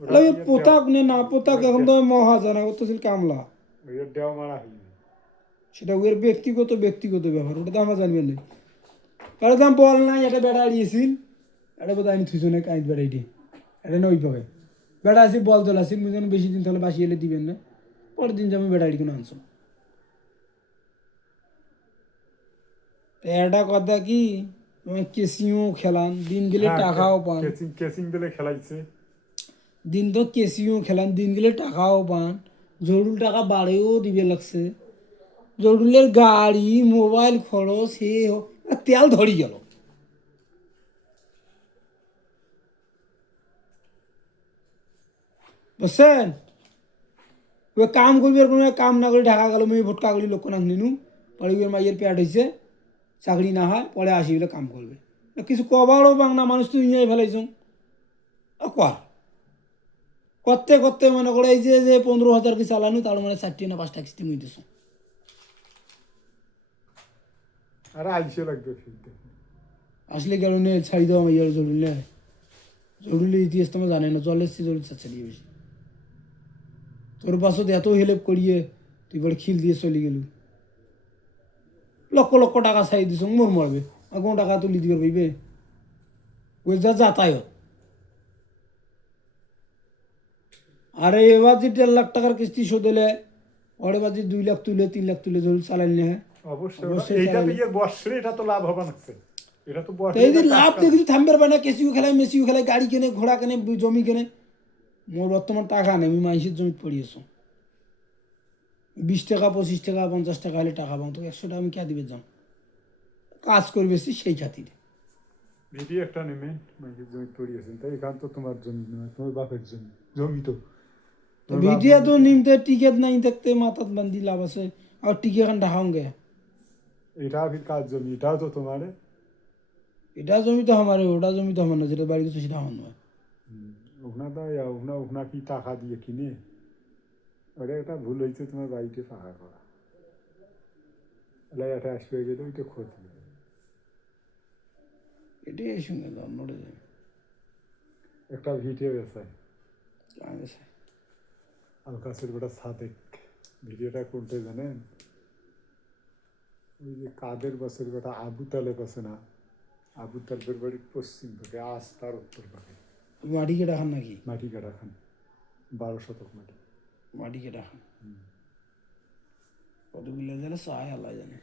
ওই পোতাক নে না পোতাক এখন তো মহাজানা করতেছিল কামলা ওই দেওয়া মারা হইনি সেটা ওর ব্যক্তিগত ব্যক্তিগত ব্যাপার ওটা তো আমরা জানবেন না কারো দাম বল নাই এটা বেড়া আড়িয়েছিল এটা বোধ আমি থুইছো না কাঁদ বেড়াইটি এটা না ওই পাবে বেড়া আসি বল তোলা আসি মুই যেন বেশি দিন তাহলে বাসি এলে দিবেন না পরের দিন যাবো বেড়া আড়ি কোনো আনছো এটা কথা কি তোমার কেসিও খেলান দিন গেলে হ্যাঁ টাকাও পান কেসিং কেসিং দিলে খেলাইছে দিন তো কেসিও খেলান দিন গেলে টাকাও পান জরুল টাকা বাড়েও দিবে লাগছে জরুলের গাড়ি মোবাইল খরচ হে তেল ধরি গেল বুঝছেন ওই কাম করবি আর কোনো কাম না করে ঢাকা গেল মেয়ে ভোট কাগলি লোক নাক নিনু পরে ওই মাইয়ের পেট হয়েছে চাকরি না হয় পরে আসি বলে কাম করবে কিছু কবারও বাংলা মানুষ তো নিয়ে ফেলাইছ কর করতে করতে মনে করে এই যে 15,000 কি চালানো তার মানে 4টি না 5টা কিস্তি মুইতেছ আরে আইসে লাগবে ফিরতে আসলে গেল নে ছাড়ি দেওয়া মাইয়ার জরুরি জরুরি ইতিহাস তোমার জানে না চলে এসছি জরুরি ছাড়িয়ে বেশি তোর পাশত এত হেল্প করিয়ে তুই বড় খিল দিয়ে চলে গেলু লক্ষ লক্ষ টাকা চাই দিছ মোর মরবে আর কোনো টাকা তুলি দিবে ভাইবে ওই যা যাতায়াত আরে এবার যে 1.5 লাখ টাকার কিস্তি শোধ হলে পরে বাজি 2 লাখ তুলে 3 লাখ তুলে জরুরি চালাইল না অবশ্যই এইটা তো বর্ষে এটা তো লাভ হবে না এটা তো এই যে লাভ তো কিছু থামবে না কেসিও খেলায় মেসিও খেলায় গাড়ি কেনে ঘোড়া কেনে জমি কেনে মোর বর্তমান টাকা নেই আমি মানুষের জমি পড়িয়েছো 20 টাকা 25 টাকা 50 টাকা হলে টাকা পাবো তো 100 টাকা আমি কে দিবে যাম কাজ করবে সেই খাতিরে ভিডিও একটা নেমে মাইকের জমি পড়িয়েছেন তাই এখান তো তোমার জমি নয় তোমার বাপের জমি জমি তো ভিডিও তো নিমতে টিকেট নাই থাকতে মাথাত বান্ধি লাভ আছে আর টিকে এখন ঢাকাও গে এটা ফির কাজ জমি এটাও তো তোমার এটা জমি তো আমার ওটা জমি তো আমার না যেটা বাড়ি গেছে সেটা আমার নয় ওখানে তো ওখানে কি টাকা দিয়ে কিনে ওটা একটা ভুল হয়েছে তোমার বাড়িতে ফাঁকা করা এলাই এটা আসবে গেলে ওইটা ক্ষতি এটাই শুনে অন্যটা যাবে একটা ভিডিও বেসায় আলকাসের বেটা সাদেক ভিডিওটা কোনটা জানেন ওই যে কাদের বাসের বেটা আবু তালেব আছে না আবু তালেবের বাড়ির পশ্চিম থেকে আজ তার উত্তর পাকে মাটি কেটা খান নাকি মাটি কাটা খান 12 শতক মাটি মাটি কেটা খান কতগুলো জানে চায় আল্লাহ জানে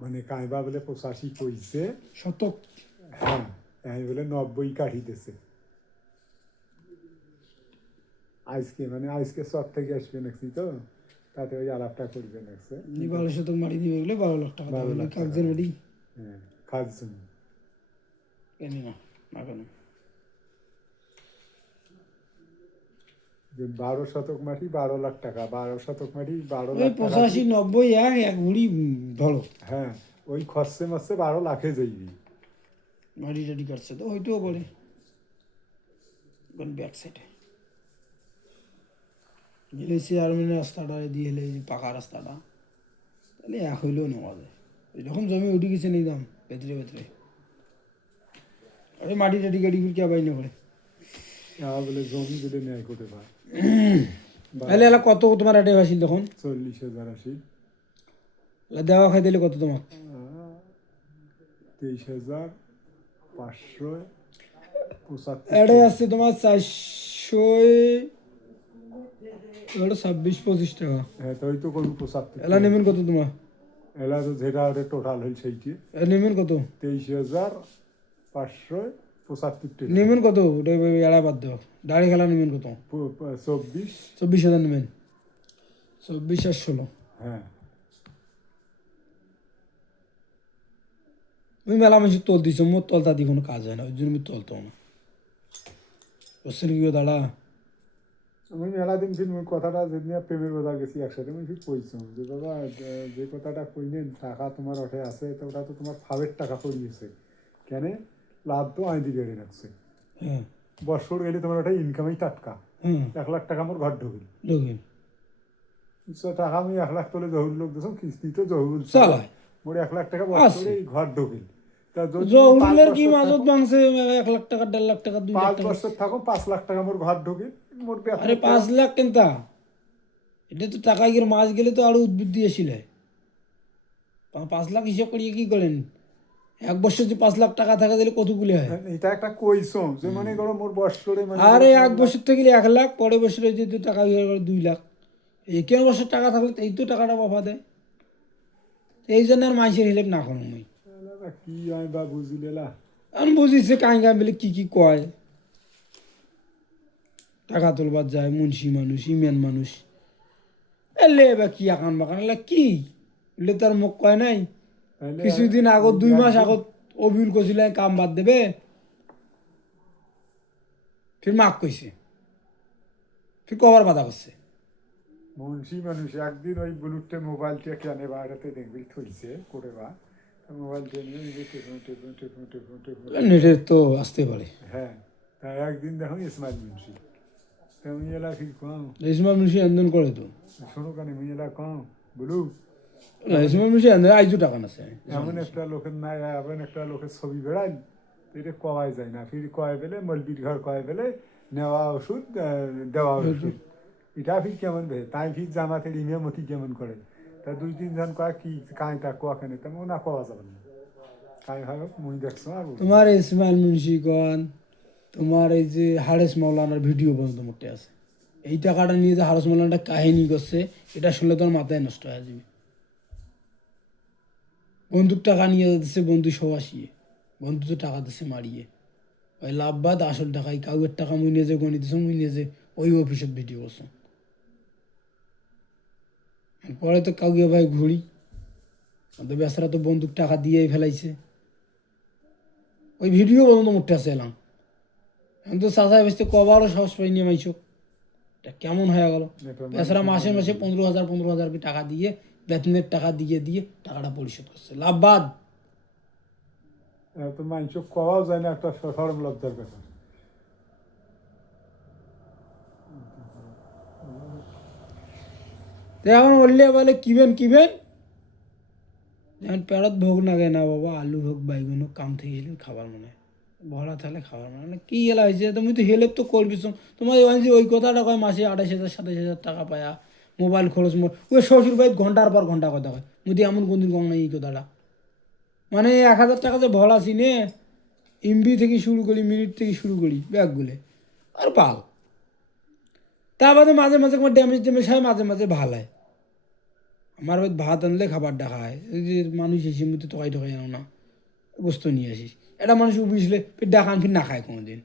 মানে কাইবা বলে 85 কইছে শতক হ্যাঁ আমি বলে 90 কাঠি দিছে আজকে মানে আজকে সব থেকে আসবে নাকি তো তাতে ওই আলাপটা করবে নাকি 12 শতক মাটি দিবে বলে 12 লাখ টাকা দেবে কাগজের মাটি হ্যাঁ কাজ জন্য কেন না না কেন 12 শতক মাটি 12 লাখ টাকা 12 শতক মাটি 12 ওই লাখ টাকা 85 90 এক ঘুড়ি ধরো হ্যাঁ ওই খরচে মাসে 12 লাখে যাইবি মাটি টাটি কাটছে তো হয়তো বলে ব্যাক সাইডে গেলে চেয়ারম্যানের রাস্তাটা দিয়ে এলে পাকা রাস্তাটা তাহলে এক হইলেও নেওয়া যায় এরকম জমি উঠে গেছে নেই দাম ভেতরে ভেতরে আরে মাটি টাটি গাড়ি কে বাই না করে বলে জমি বলে ন্যায় করতে পারে তাহলে এলা কত তোমার আটে আসিল তখন 40,000 80 দেওয়া খাই দিলে কত তোমার 23,575 এটাই আসছে তোমার 400 26-25 টাকা হ্যাঁ তাই তো কোন 75 এলা নেবেন কত তোমার এলা তো যেটা ওটা টোটাল হল সেইটি নেবেন কত 23,575 টাকা নেবেন কত ওটা এড়া বাদ দাও দাড়ি খেলা নেবেন কত 24,000 নেবেন 24 আর 16 হ্যাঁ ওই মেলা মাসে তোল দিছ মোট তলতা দিয়ে কোনো কাজ হয় না ওই জন্য আমি তলতাম না বুঝছেন কি দাঁড়া আমি মেলা দিন ফির কথাটা যেদিন প্রেমের কথা গেছি একসাথে আমি ফির কইছিলাম যে বাবা যে কথাটা কইলেন টাকা তোমার ওঠে আছে তো ওটা তো তোমার ফাবের টাকা করিয়েছে কেন লাভ তো আই দিকে রাখছে হ্যাঁ বছর গেলে তোমার ওটা ইনকামই টাটকা হুম 1 লাখ টাকা আমার ঘর ঢুকিল ঢুকেন টাকা আমি 1 লাখ তোলে জহুর লোক দিছো কিস্তি তো জহুর চালায় মোর 1 লাখ টাকা বছরে ঘর ঢুকিল তা যদি জহুরুলের কি 5 বছর মাজত থাকো, ভাঙছে 1 লাখ টাকা 1.5 লাখ টাকা 2 লাখ 5 টাকা। বছর থাকো, 5 লাখ টাকা মোর ঘর ঢুকি, মোর আরে বেতনের 5 লাখ কেনতা, এটা তো টাকা গিয়ে মাছ গেলে তো আরো উদ্বৃদ্ধি আসিল। 5 লাখ হিসাব করিয়ে কি করেন, 1 বছর যে 5 লাখ টাকা থাকা দিলে কতগুলি হয়। এটা একটা কইছো যে মনে করো মোর বয়স করে মনে করো আরে 4 লাখ। 1 বছর থেকে 1 লাখ, পরের বছরে যদি টাকা বিয়ে করে 2 লাখ, এই কেন বছর টাকা থাকলে তো এই তো টাকাটা বাবা দেয়। এই জন্য আর মাইসের হিলেপ না করো মুই। এলা কি আমি বা বুঝিলেলা। আমি বুঝিছে কাই কাই বলে কি কয়, টাকা তুলবার যায় মুন্সি মানুষ ইমেন মানুষ, এলে এবার কি আকান বাকান এলা কি বলে তার মুখ কয় নাই। তাহলে কিছুদিন আগত ওই 2 মাস একদিন আগত অবিউল করছিল কাম বাদ দেবে, ফির মাক কইছে, ফির কবার বাধা করছে। মুন্সি মানুষ একদিন ওই বুলুটে মোবাইলটা কেনে বাইরেতে দেখবি থইছে করে বা মোবাইলটা নিয়ে নিজে টেপন টেপন টেপন টেপন টেপন টেপন। নেটের তো আসতে পারে। হ্যাঁ, তাই একদিন দেখো ইসমাইল মুন্সি, তা আমি এলা কি কম, ইসমাইল মুন্সি আন্দোলন করে তো, শোনো কেন আমি এলা কম বলু, ইসমাইল মুন্সি আন্দোলন আইজো টাকা আছে। এমন একটা লোকের না, এমন একটা লোকের ছবি বেড়াই, তো এটা কওয়াই যায় না, ফির কয় পেলে মলবির ঘর কয় পেলে নেওয়া ওষুধ দেওয়া ওষুধ, এটা ফির কেমন ভে তাই ফির জামাতের ইমামতি কেমন করে, তা 2-3 জন কয় কি কাই তা কোয়া কেন, তা না কোয়া যাবে না, কাই ভাবে মুই দেখছো আর বলছি। তোমার ইসমাইল মুন্সি কন, তোমার এই যে হারেস মাওলানার ভিডিও পর্যন্ত মোটে আছে। এই টাকাটা নিয়ে যে হারেস মাওলানাটা কাহিনী করছে, এটা শুনলে তোমার মাথায় নষ্ট হয়ে যাবে। বন্ধুর টাকা নিয়ে যাচ্ছে বন্ধু সব আসিয়ে, বন্ধু তো টাকা দিচ্ছে মারিয়ে, ওই লাভবাদ আসল টাকাই কাউয়ের টাকা মুই নিজে গণি দিছ, মুই নিজে ওই অফিসত ভিডিও করছো। পরে তো কাউকে ভাই ঘুরি, আমাদের বেচারা তো বন্দুক টাকা দিয়েই ফেলাইছে, ওই ভিডিও পর্যন্ত মুখটা আছে এলাম। এখন তো চাচাই বেসতে কবারও সাহস পাইনি মাইছো, এটা কেমন হয়ে গেল। এটা বেচারা মাসে মানুষের মাসে 15,000 কি টাকা দিয়ে বেতনের টাকা দিয়ে দিয়ে টাকাটা পরিশোধ করছে, লাভবাদ। তো মানুষ কওয়াও যায় না, একটা সরম লজ্জার কথা। তো এখন বললে বলে কিবেন, যেমন পেড়ত ভোগ লাগে না বাবা, আলু হোক বাইগুন হোক কাম থেকে গেলে খাবার মনে হয়, ভরা থাকলে খাবার মনে হয় না। কি এলা হয়েছে, তুমি তো হেল্প তো করবি, তোমার ওই কথাটা কয় মাসে 28,000 27,000 টাকা পায়া মোবাইল খরচ ওই শ্বশুর বাড়ি ঘন্টার পর ঘন্টা কথা কয়, মুদি এমন কোনদিন কম নাই এই কথাটা। মানে 1,000 টাকা যে ভরা নে, এমবি থেকে শুরু করি, মিনিট থেকে শুরু করি ব্যাগগুলো আর পাল। তার বাদে মাঝে মাঝে তোমার ড্যামেজ ট্যামেজ হয়, মাঝে মাঝে ভাল হয়। আমার ওই ভাত আনলে খাবার দেখা হয়, এই যে মানুষ এসে মধ্যে টকাই আনো না, গোস্ত নিয়ে আসিস, এটা মানুষ উবিসলে ফির দেখান ফির না খায় কোনোদিন।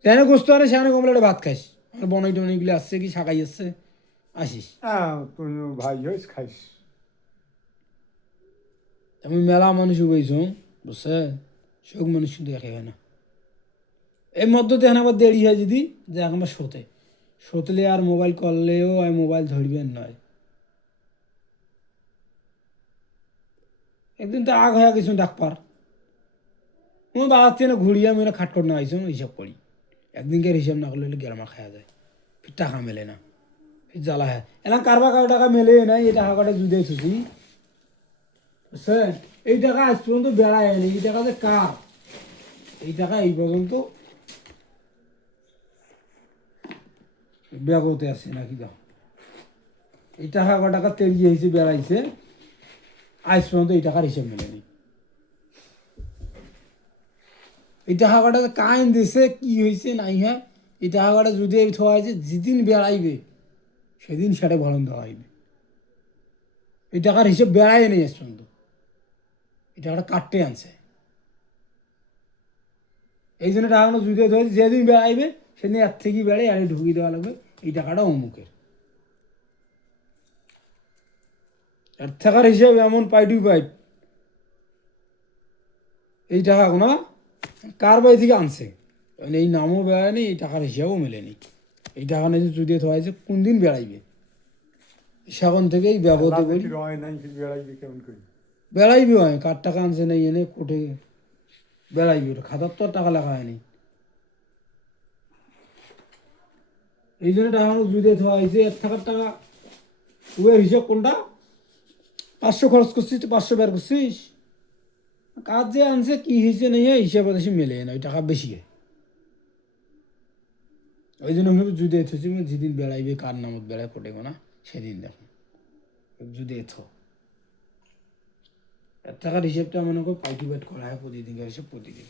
সেখানে গোস্ত আনে সেখানে কমলে একটা ভাত খাইস, আমার বনাই টনাইগুলো আসছে কি শাকাই আসছে আসিস। হ্যাঁ, তুই ভাই হইস খাইস। আমি মেলা মানুষ উবেছ বুঝছে, সব মানুষ কিন্তু একে হয় না। এই মধ্যে দেখেন আবার দেরি হয় যদি যে এখন শোতলে আর মোবাইল করলেও আর মোবাইল ধরবেন নয়। একদিন তো আগ হয়ে গেছি ডাকপার, আমার বাবার থেকে ঘুরিয়ে আমি খাটকট না আইসো হিসাব করি, একদিনকার হিসাব না করলে গ্রামা খাওয়া যায়, ফির টাকা মেলে না, ফির জ্বালা হয়। এলাম কারবা কারো টাকা মেলে না, এই টাকা কটা জুদে থুসি বুঝছেন। এই টাকা আজ পর্যন্ত বেড়ায় নি, এই টাকা যে কার, এই টাকা এই পর্যন্ত ব্যাগতে আছে নাকি দাও, এই টাকা কটাকা তেড়িয়ে হয়েছে বেড়াইছে, আজ পর্যন্ত এই টাকার হিসেব মেলেনি। এই টাকা কটা কাইন দিছে কি হয়েছে নাই হয়, এই টাকা কটা যদি থোয়া হয়েছে যেদিন বেড়াইবে সেদিন সেটা ভরণ দেওয়া হইবে। এই টাকার হিসেব বেড়াই নেই আজ পর্যন্ত, এই টাকাটা কাটতে আনছে। এই জন্য টাকাটা যদি ধরেছে যেদিন বেড়াইবে সেদিন এর থেকেই বেড়ে আর ঢুকিয়ে দেওয়া লাগবে, এই টাকাটা অমুকের। এর থাকার হিসেব এমন পাইটু পাইট, এই টাকা কোনো কার বাড়ি থেকে আনছে, এই নামও বেড়ায়নি, এই টাকার হিসাবও মেলেনি। এই টাকা নিয়ে যদি হয়েছে কোন দিন বেড়াইবে, সেখান থেকেই ব্যবহৃত করি। রয় নাই ফির বেড়াইবি কেমন করি। বেড়াইবি হয় কার টাকা আনছে নাই এনে কোটে বেড়াইবি, ওটা খাতার তো আর টাকা লেখা হয়নি। এই জন্য টাকা যদি থোয়া হয়েছে, এর থাকার টাকা ওয়ের হিসাব কোনটা, 500 খরচ করছিস তো 500 বের করছিস, কাজ যে আনছে কি হয়েছে নেই হিসাবে দেশে মেলে না ওই টাকা বেশি হয় ওই জন্য আমি যদি এথেছি যেদিন বেড়াইবে কার নামত বেড়ায় পড়েব না সেদিন দেখো যদি এথ এর টাকার হিসেবটা মনে করো পাইটি বেট করা হয় প্রতিদিন হিসেব প্রতিদিন